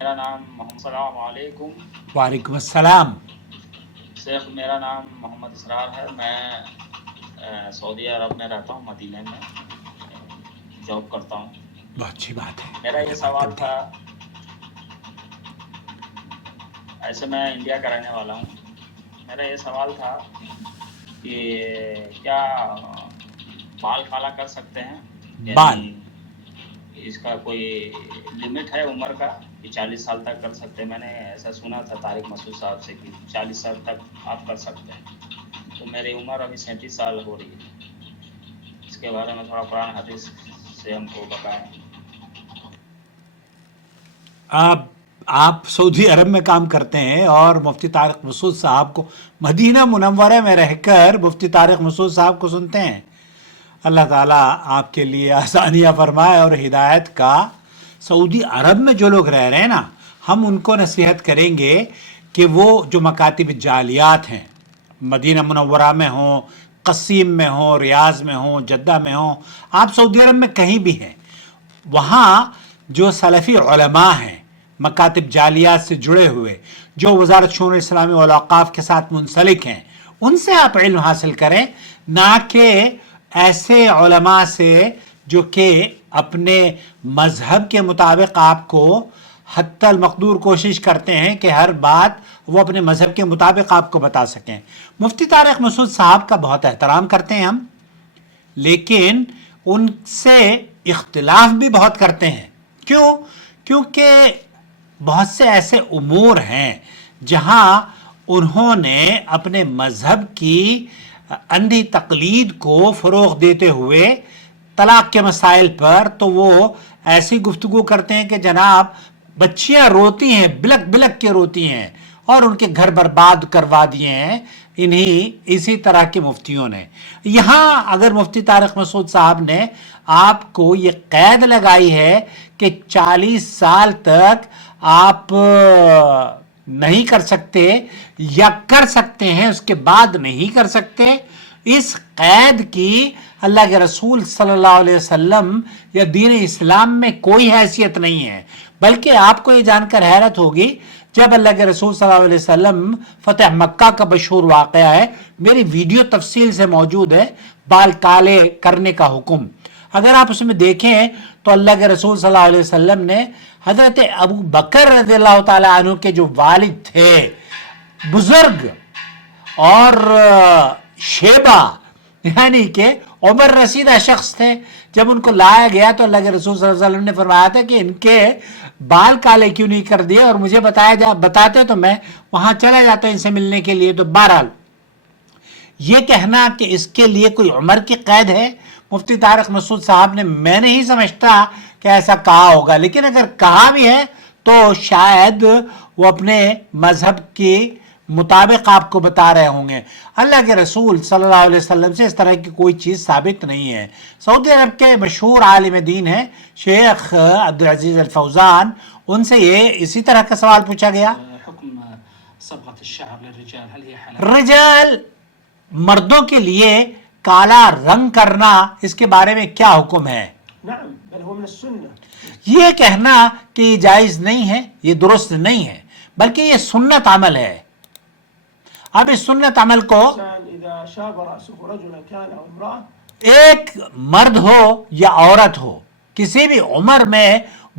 میرا نام محمد السلام علیکم وعلیکم السلام. شیخ، میرا نام محمد اسرار ہے. میں سعودی عرب میں رہتا ہوں، مدینہ میں جاب کرتا ہوں. بہت اچھی بات ہے، میرا اللہ یہ سوال برکت دے. تھا، ایسے میں انڈیا کا رہنے والا ہوں. میرا یہ سوال تھا کہ کیا بال کالا کر سکتے ہیں؟ بال یعنی اس کا کوئی لمٹ ہے عمر کا کہ 40 سال تک کر سکتے ہیں؟ میں نے ایسا سنا تھا طارق مسعود صاحب سے کہ 40 سال تک آپ کر سکتے ہیں. تو میری عمر ابھی 37 سال ہو رہی ہے. اس کے بارے میں تھوڑا قرآن حدیث سے ہم کو بتائیں. آپ سعودی عرب میں کام کرتے ہیں اور مفتی طارق مسعود صاحب کو مدینہ منورہ میں رہ کر مفتی طارق مسعود صاحب کو سنتے ہیں. اللہ تعالیٰ آپ کے لیے آسانیاں فرمائے اور ہدایت کا. سعودی عرب میں جو لوگ رہ رہے ہیں نا، ہم ان کو نصیحت کریں گے کہ وہ جو مکاتب جعلیات ہیں، مدینہ منورہ میں ہوں، قصیم میں ہوں، ریاض میں ہوں، جدہ میں ہوں، آپ سعودی عرب میں کہیں بھی ہیں، وہاں جو سلفی علماء ہیں مکاتب جعلیات سے جڑے ہوئے، جو وزارت شؤون اسلامی والاوقاف کے ساتھ منسلک ہیں، ان سے آپ علم حاصل کریں، نہ کہ ایسے علماء سے جو کہ اپنے مذہب کے مطابق آپ کو حتی المقدور کوشش کرتے ہیں کہ ہر بات وہ اپنے مذہب کے مطابق آپ کو بتا سکیں. مفتی طارق مسعود صاحب کا بہت احترام کرتے ہیں ہم، لیکن ان سے اختلاف بھی بہت کرتے ہیں. کیوں؟ کیونکہ بہت سے ایسے امور ہیں جہاں انہوں نے اپنے مذہب کی اندھی تقلید کو فروغ دیتے ہوئے طلاق کے مسائل پر تو وہ ایسی گفتگو کرتے ہیں کہ جناب بچیاں روتی ہیں، بلک بلک کے روتی ہیں، اور ان کے گھر برباد کروا دیے ہیں اسی طرح کے مفتیوں نے. یہاں اگر مفتی طارق مسعود صاحب نے آپ کو یہ قید لگائی ہے کہ 40 سال تک آپ نہیں کر سکتے یا کر سکتے ہیں اس کے بعد نہیں کر سکتے، اس قید کی اللہ کے رسول صلی اللہ علیہ وسلم یا دین اسلام میں کوئی حیثیت نہیں ہے. بلکہ آپ کو یہ جان کر حیرت ہوگی، جب اللہ کے رسول صلی اللہ علیہ وسلم فتح مکہ کا مشہور واقعہ ہے، میری ویڈیو تفصیل سے موجود ہے، بال کالے کرنے کا حکم. اگر آپ اس میں دیکھیں تو اللہ کے رسول صلی اللہ علیہ وسلم نے حضرت ابو بکر رضی اللہ تعالی عنہ کے جو والد تھے، بزرگ اور شیبہ، یعنی کہ عمر رسیدہ شخص تھے، جب ان کو لایا گیا تو اللہ کے رسول صلی اللہ علیہ وسلم نے فرمایا تھا کہ ان کے بال کالے کیوں نہیں کر دیے، اور مجھے بتاتے تو میں وہاں چلا جاتا ان سے ملنے کے لیے. تو بہرحال یہ کہنا کہ اس کے لیے کوئی عمر کی قید ہے، مفتی طارق مسعود صاحب نے، میں نہیں سمجھتا کہ ایسا کہا ہوگا. لیکن اگر کہا بھی ہے تو شاید وہ اپنے مذہب کے مطابق آپ کو بتا رہے ہوں گے. اللہ کے رسول صلی اللہ علیہ وسلم سے اس طرح کی کوئی چیز ثابت نہیں ہے. سعودی عرب کے مشہور عالم دین ہیں شیخ عبدالعزیز الفوزان، ان سے یہ اسی طرح کا سوال پوچھا گیا. حکم صبغة الشعر للرجال هل هي حلال؟ رجال، مردوں کے لیے کالا رنگ کرنا، اس کے بارے میں کیا حکم ہے؟ نعم بل هو من السنة. یہ کہنا کہ یہ جائز نہیں ہے، یہ درست نہیں ہے، بلکہ یہ سنت عمل ہے. اب اس سنت عمل کو الإنسان إذا شاب رأسه رجلا كان أو امرأة ایک مرد ہو یا عورت ہو، کسی بھی عمر میں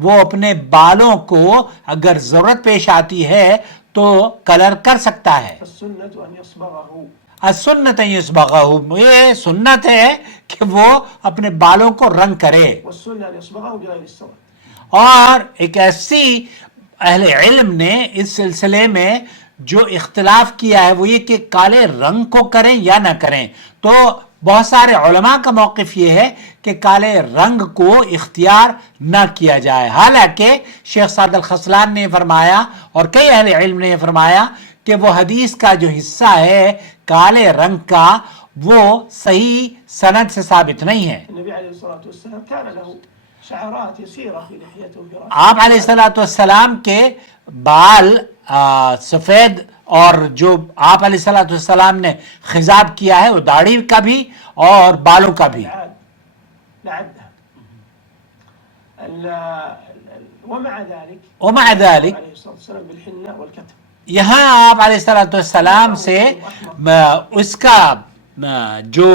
وہ اپنے بالوں کو اگر ضرورت پیش آتی ہے تو کلر کر سکتا ہے. فالسنة أن يصبغه. السنت یصبغہ، یہ سنت ہے کہ وہ اپنے بالوں کو رنگ کرے. والسنة أن يصبغه بغير السواد. اور ایک ایسی اہل علم نے اس سلسلے میں جو اختلاف کیا ہے وہ یہ کہ کالے رنگ کو کریں یا نہ کریں. تو بہت سارے علماء کا موقف یہ ہے کہ کالے رنگ کو اختیار نہ کیا جائے، حالانکہ شیخ سعد الخسلان نے فرمایا اور کئی اہل علم نے یہ فرمایا کہ وہ حدیث کا جو حصہ ہے کالے رنگ کا، وہ صحیح سند سے ثابت نہیں ہے. النبي عليه الصلاة والسلام كان له شعرات يسيرة في لحيته وفي آپ علیہ الصلاۃ والسلام کے بال سفید، اور جو آپ علیہ الصلاۃ والسلام نے خضاب کیا ہے وہ داڑھی کا بھی اور بالوں کا بھی. العاد لعدها. ومع ذلك عليه الصلاة والسلام بالحنة والكتم. یہاں آپ علیہ السلام سے اس کا جو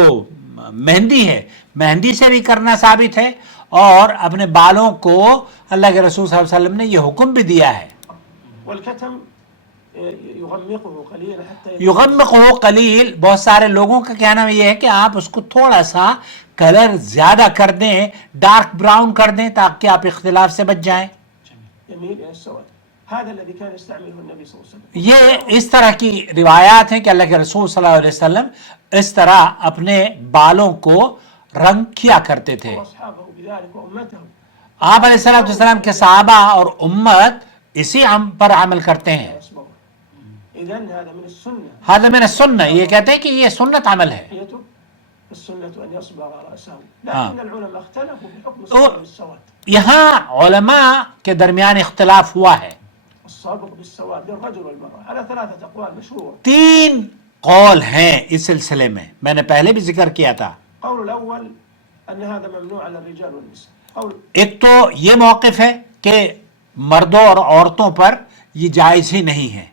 مہندی ہے مہندی سے بھی کرنا ثابت ہے اور اپنے بالوں کو اللہ کے رسول صلی اللہ علیہ وسلم نے یہ حکم بھی دیا ہے. والكتم يغمقه قليلا حتى یغمقه قلیل، بہت سارے لوگوں کا کہنا یہ ہے کہ آپ اس کو تھوڑا سا کلر زیادہ کر دیں، ڈارک براؤن کر دیں تاکہ آپ اختلاف سے بچ جائیں. يميل إلى السواد. هذا الذي كان يستعمله النبي صلى الله عليه وسلم. یہ اس طرح کی روایات ہیں کہ اللہ کے رسول صلی اللہ علیہ وسلم اس طرح اپنے بالوں کو رنگ کیا کرتے تھے. وأصحابه بذلك وأمته. آپ علیہ السلام کے صحابہ اور امت اسی پر عمل کرتے ہیں. إذن هذا من السنة. هذا من السنة، یہ کہتے ہیں کہ یہ سنت عمل ہے. السنة أن يصبغ رأسه. لكن العلماء اختلفوا في حكم الصبغ بالسواد. یہاں علماء کے درمیان اختلاف ہوا ہے. الصبغ بالسواد للرجل والمرأة على 3 أقوال مشهورة. 3 قول ہیں اس سلسلے میں نے پہلے بھی ذکر کیا تھا. القول الأول أن هذا ممنوع على الرجال والنساء. ایک تو یہ موقف ہے کہ مردوں اور عورتوں پر یہ جائز ہی نہیں ہے،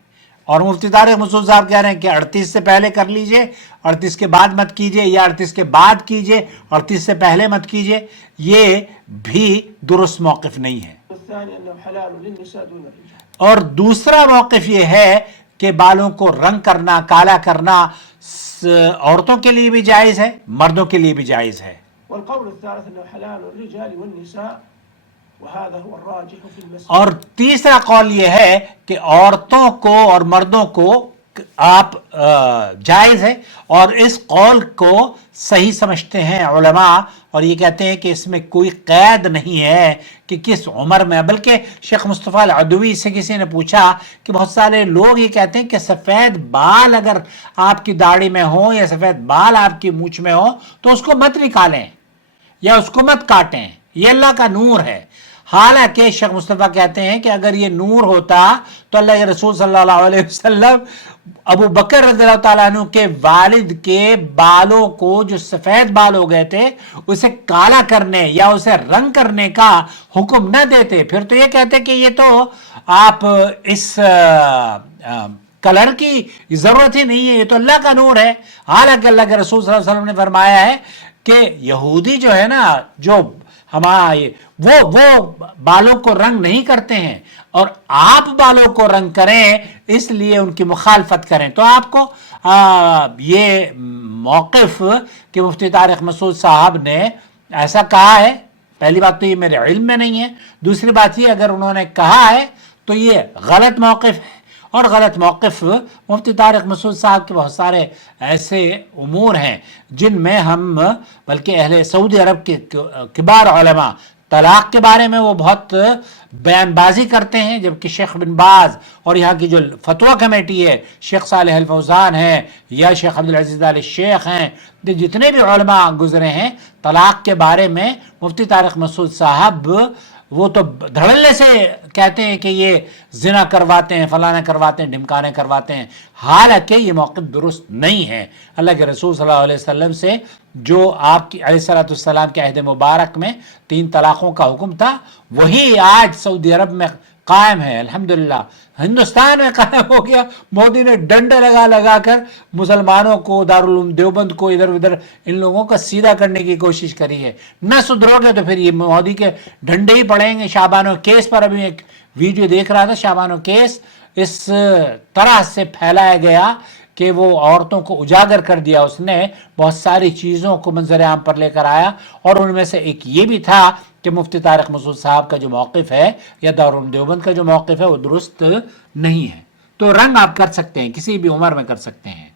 اور مفتی طارق مسعود صاحب کہہ رہے ہیں کہ 38 سے پہلے کر لیجئے، 38 کے بعد مت کیجئے، یا 38 کے بعد کیجئے، 38 سے پہلے مت کیجئے. یہ بھی درست موقف نہیں ہے. والثاني أنه حلال للنساء دون الرجال. اور دوسرا موقف یہ ہے کہ بالوں کو رنگ کرنا، کالا کرنا عورتوں کے لیے بھی جائز ہے، مردوں کے لیے بھی جائز ہے. والقول الثالث أنه حلال للرجال والنساء وهذا هو الراجح في المسألة. اور تیسرا قول یہ ہے کہ عورتوں کو اور مردوں کو آپ جائز ہے، اور اس قول کو صحیح سمجھتے ہیں علماء، اور یہ کہتے ہیں کہ اس میں کوئی قید نہیں ہے کہ کس عمر میں. بلکہ شیخ مصطفیٰ العدوی سے کسی نے پوچھا کہ بہت سارے لوگ یہ کہتے ہیں کہ سفید بال اگر آپ کی داڑھی میں ہوں یا سفید بال آپ کی مونچھ میں ہوں تو اس کو مت نکالیں یا اس کو مت کاٹیں، یہ اللہ کا نور ہے. حالانکہ شیخ مصطفیٰ کہتے ہیں کہ اگر یہ نور ہوتا تو اللہ کے رسول صلی اللہ علیہ وسلم ابو بکر رضی اللہ تعالیٰ عنہ کے والد کے بالوں کو جو سفید بال ہو گئے تھے اسے کالا کرنے یا اسے رنگ کرنے کا حکم نہ دیتے. پھر تو یہ کہتے کہ یہ تو آپ اس کلر کی ضرورت ہی نہیں ہے، یہ تو اللہ کا نور ہے. حالانکہ اللہ کے رسول صلی اللہ علیہ وسلم نے فرمایا ہے کہ یہودی جو ہے نا، جو وہ بالوں کو رنگ نہیں کرتے ہیں، اور آپ بالوں کو رنگ کریں اس لیے ان کی مخالفت کریں. تو آپ کو یہ موقف کہ مفتی طارق مسعود صاحب نے ایسا کہا ہے، پہلی بات تو یہ میرے علم میں نہیں ہے، دوسری بات یہ اگر انہوں نے کہا ہے تو یہ غلط موقف ہے. اور غلط موقف مفتی طارق مسعود صاحب کے بہت سارے ایسے امور ہیں جن میں ہم بلکہ اہل سعودی عرب کے کبار علماء طلاق کے بارے میں وہ بہت بیان بازی کرتے ہیں، جبکہ شیخ بن باز اور یہاں کی جو فتویٰ کمیٹی ہے، شیخ صالح الفوزان ہیں یا شیخ عبدالعزیز آل شیخ ہیں، جتنے بھی علماء گزرے ہیں طلاق کے بارے میں مفتی طارق مسعود صاحب وہ تو دھڑلے سے کہتے ہیں کہ یہ زنا کرواتے ہیں، فلانا کرواتے ہیں، ڈھمکانے کرواتے ہیں. حالانکہ یہ موقف درست نہیں ہے. اللہ کے رسول صلی اللہ علیہ وسلم سے جو آپ کی علیہ السلام کے عہد مبارک میں 3 طلاقوں کا حکم تھا وہی آج سعودی عرب میں قائم ہے. الحمدللہ ہندوستان میں قائم ہو گیا. مودی نے ڈنڈے لگا کر مسلمانوں کو، دارالعلوم دیوبند کو، ادھر ادھر ان لوگوں کا سیدھا کرنے کی کوشش کری ہے. نہ سدھرو گے تو پھر یہ مودی کے ڈنڈے ہی پڑیں گے. شعبانو کیس پر ابھی ایک ویڈیو دیکھ رہا تھا. شعبانو کیس اس طرح سے پھیلایا گیا کہ وہ عورتوں کو اجاگر کر دیا. اس نے بہت ساری چیزوں کو منظر عام پر لے کر آیا، اور ان میں سے ایک یہ بھی تھا کہ مفتی طارق مسعود صاحب کا جو موقف ہے یا دارالعلوم دیوبند کا جو موقف ہے وہ درست نہیں ہے. تو رنگ آپ کر سکتے ہیں، کسی بھی عمر میں کر سکتے ہیں.